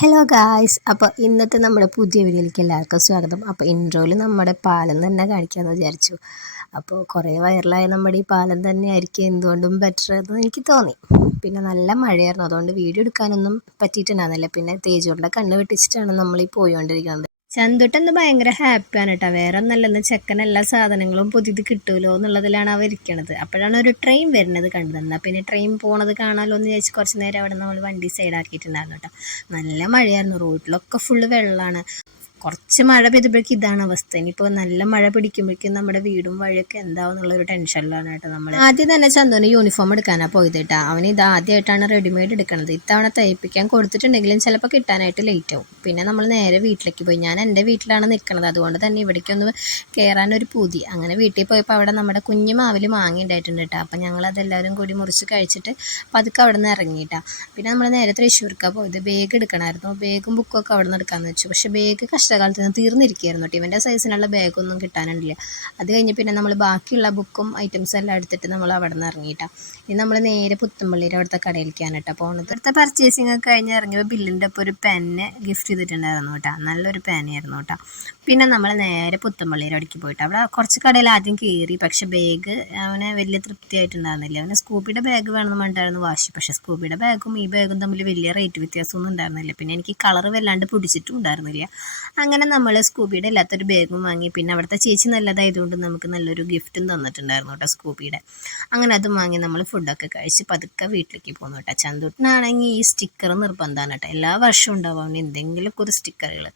Hello guys, അപ്പോൾ ഇന്നത്തെ നമ്മുടെ പുതിയ വീഡിയോയിലേക്ക് എല്ലാവർക്കും സ്വാഗതം. അപ്പോൾ ഇൻട്രോയിൽ നമ്മുടെ പാലം തന്നെ കാണിക്കാമെന്ന് വിചാരിച്ചു. അപ്പോൾ കുറേ വൈറലായ നമ്മുടെ ഈ പാലം തന്നെയായിരിക്കും എന്തുകൊണ്ടും ബെറ്റർ എന്ന് എനിക്ക് തോന്നി. പിന്നെ നല്ല മഴയായിരുന്നു, അതുകൊണ്ട് വീഡിയോ എടുക്കാനൊന്നും പറ്റിയിട്ടുണ്ടായിരുന്നില്ല. പിന്നെ തേജുവിൻ്റെ കണ്ണ് വെട്ടിച്ചിട്ടാണ് നമ്മൾ ഈ പോയിക്കൊണ്ടിരിക്കുന്നത്. ചന്തുട്ടന്ന് ഭയങ്കര ഹാപ്പിയാണ് കേട്ടോ. വേറെ ഒന്നല്ലെന്ന് ചെക്കൻ എല്ലാ സാധനങ്ങളും പുതിയത് കിട്ടുമല്ലോ എന്നുള്ളതിലാണ് അവർ ഇരിക്കണത്. അപ്പോഴാണ് ഒരു ട്രെയിൻ വരുന്നത് കണ്ടത്. പിന്നെ ട്രെയിൻ പോണത് കാണാമല്ലോ എന്ന് വിചാരിച്ച് കുറച്ച് നേരം അവിടെ നമ്മൾ വണ്ടി സൈഡാക്കിയിട്ടുണ്ടായിരുന്നു കേട്ടോ. നല്ല മഴയായിരുന്നു, റോഡിലൊക്കെ ഫുള്ള് വെള്ളമാണ്. കുറച്ച് മഴ പെയ്തപ്പോഴേക്കും ഇതാണ് അവസ്ഥ. ഇനിയിപ്പോൾ നല്ല മഴ പിടിക്കുമ്പോഴേക്കും നമ്മുടെ വീടും വഴിയൊക്കെ എന്താവും എന്നുള്ളൊരു ടെൻഷനിലാണ് കേട്ടോ നമ്മൾ. ആദ്യം തന്നെ ചന്തുവിന് യൂണിഫോം എടുക്കാനാണ് പോയത് കേട്ടോ. അവന് ഇത് ആദ്യമായിട്ടാണ് റെഡിമെയ്ഡ് എടുക്കുന്നത്. ഇത്തവണ തയ്പ്പിക്കാൻ കൊടുത്തിട്ടുണ്ടെങ്കിലും ചിലപ്പോൾ കിട്ടാനായിട്ട് ലേറ്റ് ആവും. പിന്നെ നമ്മൾ നേരെ വീട്ടിലേക്ക് പോയി. ഞാൻ എൻ്റെ വീട്ടിലാണ് നിൽക്കുന്നത്, അതുകൊണ്ട് തന്നെ ഇവിടേക്കൊന്ന് കയറാനൊരു പൂതി. അങ്ങനെ വീട്ടിൽ പോയപ്പോൾ അവിടെ നമ്മുടെ കുഞ്ഞു മാവിൽ മാങ്ങ ഉണ്ടായിട്ടുണ്ട് കേട്ടോ. അപ്പം ഞങ്ങളതെല്ലാവരും കൂടി മുറിച്ച് കഴിച്ചിട്ട് പതുക്കെ അവിടെ നിന്ന് ഇറങ്ങിയിട്ടാ. പിന്നെ നമ്മൾ നേരെ തൃശ്ശൂർക്കാണ് പോയത്. ബാഗ് എടുക്കണമായിരുന്നു. ബാഗും ബുക്കും ഒക്കെ അവിടെ നിന്ന് എടുക്കാമെന്ന് വെച്ചു. പക്ഷേ ബാഗ് കഷ്ടകാലത്ത് നിന്ന് തീർന്നിരിക്കുകയായിരുന്നു കേട്ടോ. ഇവൻ്റെ സൈസിനുള്ള ബാഗൊന്നും കിട്ടാനുണ്ടില്ല. അത് കഴിഞ്ഞ് പിന്നെ നമ്മൾ ബാക്കിയുള്ള ബുക്കും ഐറ്റംസും എല്ലാം എടുത്തിട്ട് നമ്മൾ അവിടെ നിന്ന് ഇറങ്ങിയിട്ടാണ്. ഇനി നമ്മൾ നേരെ പുത്തമ്പള്ളിയുടെ അവിടുത്തെ കടയിലേക്കാണ് കേട്ടോ പോകുന്നത്. അടുത്ത പർച്ചേസിംഗ് ഒക്കെ കഴിഞ്ഞ് ഇറങ്ങിയപ്പോൾ ബില്ലിൻ്റെ ഒപ്പം ഒരു പെന്ന് ഗിഫ്റ്റ് ചെയ്തിട്ടുണ്ടായിരുന്നു കേട്ടോ. നല്ലൊരു പേനയായിരുന്നു കേട്ടോ. പിന്നെ നമ്മൾ നേരെ പുത്തമ്പള്ളിയുടെ അവിടേക്ക് പോയിട്ട് അവിടെ കുറച്ച് കടയിൽ ആദ്യം കയറി. പക്ഷേ ബാഗ് അവന് വലിയ തൃപ്തിയായിട്ടുണ്ടായിരുന്നില്ല. അവന് സ്കൂബിയുടെ ബാഗ് വേണമെന്ന് വേണ്ടായിരുന്നു വാശി. പക്ഷേ സ്കൂബിയുടെ ബാഗും ഈ ബാഗും തമ്മിൽ വലിയ റേറ്റ് വ്യത്യാസമൊന്നും ഉണ്ടായിരുന്നില്ല. പിന്നെ എനിക്ക് കളർ വല്ലാണ്ട് പിടിച്ചിട്ടും ഉണ്ടായിരുന്നില്ല. അങ്ങനെ നമ്മൾ സ്കൂബിയുടെ എല്ലാത്തൊരു ബാഗും വാങ്ങി. പിന്നെ അവിടുത്തെ ചേച്ചി നല്ലതായതുകൊണ്ട് നമുക്ക് നല്ലൊരു ഗിഫ്റ്റും തന്നിട്ടുണ്ടായിരുന്നു കേട്ടോ സ്കൂബിയുടെ. അങ്ങനെ അതും വാങ്ങി നമ്മൾ ഫുഡൊക്കെ കഴിച്ച് പതുക്കെ വീട്ടിലേക്ക് പോകുന്നു കേട്ടോ. ചന്തുട്ടിനാണെങ്കിൽ ഈ സ്റ്റിക്കർ നിർബന്ധമാണ് കേട്ടോ. എല്ലാ വർഷവും ഉണ്ടാവും അവന് എന്തെങ്കിലുമൊക്കെ ഒരു സ്റ്റിക്കറുകൾ.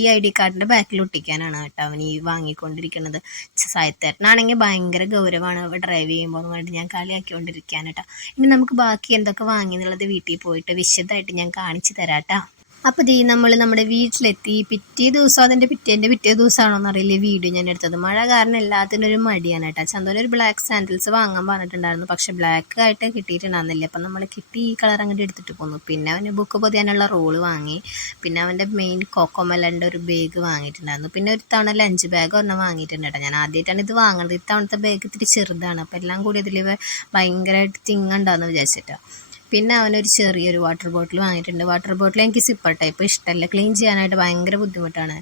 ഈ ID കാർഡിൻ്റെ ബാക്കിൽ ഒട്ടിക്കാനാണ് കേട്ടോ അവൻ ഈ വാങ്ങിക്കൊണ്ടിരിക്കുന്നത്. സായിത്തേട്ടനാണെങ്കിൽ ഭയങ്കര ഗൗരവമാണ് ഡ്രൈവ് ചെയ്യുമ്പോൾ എന്ന് പറഞ്ഞിട്ട് ഞാൻ കളിയാക്കിക്കൊണ്ടിരിക്കുകയാണ് കേട്ടോ. ഇനി നമുക്ക് ബാക്കി എന്തൊക്കെ വാങ്ങി എന്നുള്ളത് വീട്ടിൽ പോയിട്ട് വിശദമായിട്ട് ഞാൻ കാണിച്ചു തരാം കേട്ടോ. അപ്പോൾ നമ്മൾ നമ്മുടെ വീട്ടിലെത്തി. പിറ്റേ ദിവസം അതിൻ്റെ പിറ്റേ ദിവസമാണോന്ന് അറിയില്ല വീഡിയോ ഞാൻ എടുത്തത്. മഴ കാരണം എല്ലാത്തിനും ഒരു മടിയാണ് കേട്ടോ. ചന്ദനൊരു ബ്ലാക്ക് സാൻഡിൽസ് വാങ്ങാൻ പറഞ്ഞിട്ടുണ്ടായിരുന്നു. പക്ഷേ ബ്ലാക്ക് ആയിട്ട് കിട്ടിയിട്ടുണ്ടായിരുന്നില്ല. അപ്പം നമ്മൾ കിട്ടി ഈ കളർ അങ്ങോട്ട് എടുത്തിട്ട് പോന്നു. പിന്നെ അവന് ബുക്ക് പൊതിയാനുള്ള റോള് വാങ്ങി. പിന്നെ അവൻ്റെ മെയിൻ കോക്കോമലൻ്റെ ഒരു ബാഗ് വാങ്ങിയിട്ടുണ്ടായിരുന്നു. പിന്നെ ഒരു തവണ ലഞ്ച് ബാഗ് ഒരെണ്ണം വാങ്ങിയിട്ടുണ്ട് കേട്ടോ. ഞാൻ ആദ്യമായിട്ടാണ് ഇത് വാങ്ങുന്നത്. ഇത്തവണത്തെ ബാഗ് ഇത്തിരി ചെറുതാണ്. അപ്പോൾ എല്ലാം കൂടി ഇതിൽ ഭയങ്കരമായിട്ട് തിങ്ങണ്ടാന്ന് വിചാരിച്ചിട്ടാണ്. പിന്നെ അവനൊരു ചെറിയൊരു വാട്ടർ ബോട്ടിൽ വാങ്ങിയിട്ടുണ്ട്. വാട്ടർ ബോട്ടിൽ എനിക്ക് സിപ്പർ ടൈപ്പ് ഇഷ്ടമല്ല, ക്ലീൻ ചെയ്യാനായിട്ട് ഭയങ്കര ബുദ്ധിമുട്ടാണ്.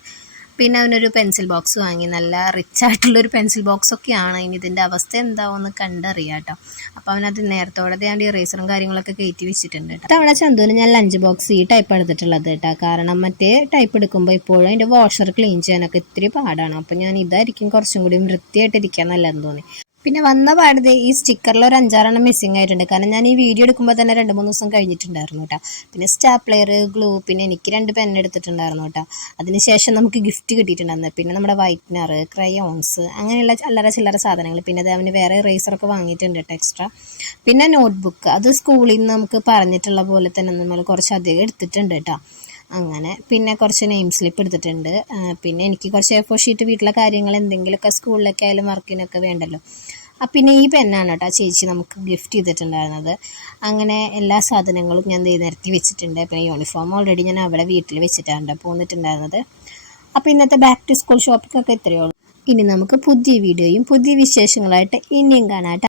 പിന്നെ അവനൊരു പെൻസിൽ ബോക്സ് വാങ്ങി. നല്ല റിച്ച് ആയിട്ടുള്ളൊരു പെൻസിൽ ബോക്സൊക്കെയാണ്. ഇനി ഇതിൻ്റെ അവസ്ഥ എന്താവുമെന്ന് കണ്ടറിയാം കേട്ടോ. അപ്പോൾ അവനത് നേരത്തോടെ ഞാൻ ഇറേസറും കാര്യങ്ങളൊക്കെ കയറ്റി വെച്ചിട്ടുണ്ട് കേട്ടോ. തവണ ചന്തുവിന് ഞാൻ ലഞ്ച് ബോക്സ് ഈ ടൈപ്പ് എടുത്തിട്ടുള്ളത് കേട്ടോ. കാരണം മറ്റേ ടൈപ്പ് എടുക്കുമ്പോൾ ഇപ്പോഴും അതിൻ്റെ വാഷർ ക്ലീൻ ചെയ്യാനൊക്കെ ഇത്തിരി പാടാണ്. അപ്പോൾ ഞാൻ ഇതായിരിക്കും കുറച്ചും കൂടി വൃത്തിയായിട്ടിരിക്കാൻ നല്ലതെന്ന് തോന്നി. പിന്നെ വന്ന പാടത് ഈ സ്റ്റിക്കറിൽ ഒരു 5-6 മിസ്സിങ് ആയിട്ടുണ്ട്. കാരണം ഞാൻ ഈ വീഡിയോ എടുക്കുമ്പോൾ തന്നെ 2-3 ദിവസം കഴിഞ്ഞിട്ടുണ്ടായിരുന്നു കേട്ടോ. പിന്നെ സ്റ്റാപ്ലെയർ, ഗ്ലൂ, പിന്നെ എനിക്ക് 2 പെൻ എടുത്തിട്ടുണ്ടായിരുന്നു കേട്ടോ. അതിനുശേഷം നമുക്ക് ഗിഫ്റ്റ് കിട്ടിയിട്ടുണ്ടായിരുന്നു. പിന്നെ നമ്മുടെ വൈറ്റ്നർ, ക്രയോൺസ്, അങ്ങനെയുള്ള അല്ലറ ചില്ലറ സാധനങ്ങൾ. പിന്നെ അത് അവന് വേറെ ഇറേസറൊക്കെ വാങ്ങിയിട്ടുണ്ട് കേട്ടോ എക്സ്ട്രാ. പിന്നെ നോട്ട്ബുക്ക്, അത് സ്കൂളിൽ നിന്ന് നമുക്ക് പറഞ്ഞിട്ടുള്ള പോലെ തന്നെ നമ്മൾ കുറച്ചധികം എടുത്തിട്ടുണ്ട് കേട്ടോ. അങ്ങനെ പിന്നെ കുറച്ച് നെയിം സ്ലിപ്പ് എടുത്തിട്ടുണ്ട്. പിന്നെ എനിക്ക് കുറച്ച് A4 ഷീറ്റ് വീട്ടിലെ കാര്യങ്ങൾ എന്തെങ്കിലുമൊക്കെ സ്കൂളിലൊക്കെ ആയാലും വർക്കിനൊക്കെ വേണ്ടല്ലോ. പിന്നെ ഈ പെന്നാണ് കേട്ടോ ചേച്ചി നമുക്ക് ഗിഫ്റ്റ് ചെയ്തിട്ടുണ്ടായിരുന്നത്. അങ്ങനെ എല്ലാ സാധനങ്ങളും ഞാൻ നിരത്തി വെച്ചിട്ടുണ്ട്. പിന്നെ യൂണിഫോം ഓൾറെഡി ഞാൻ അവിടെ വീട്ടിൽ വെച്ചിട്ടാണ് പോന്നിട്ടുണ്ടായിരുന്നത്. അപ്പോൾ ഇന്നത്തെ ബാക്ക് ടു സ്കൂൾ ഷോപ്പിംഗ് ഒക്കെ ഇത്രയേ ഉള്ളൂ. ഇനി നമുക്ക് പുതിയ വീഡിയോയും പുതിയ വിശേഷങ്ങളായിട്ട് ഇനിയും കാണാം.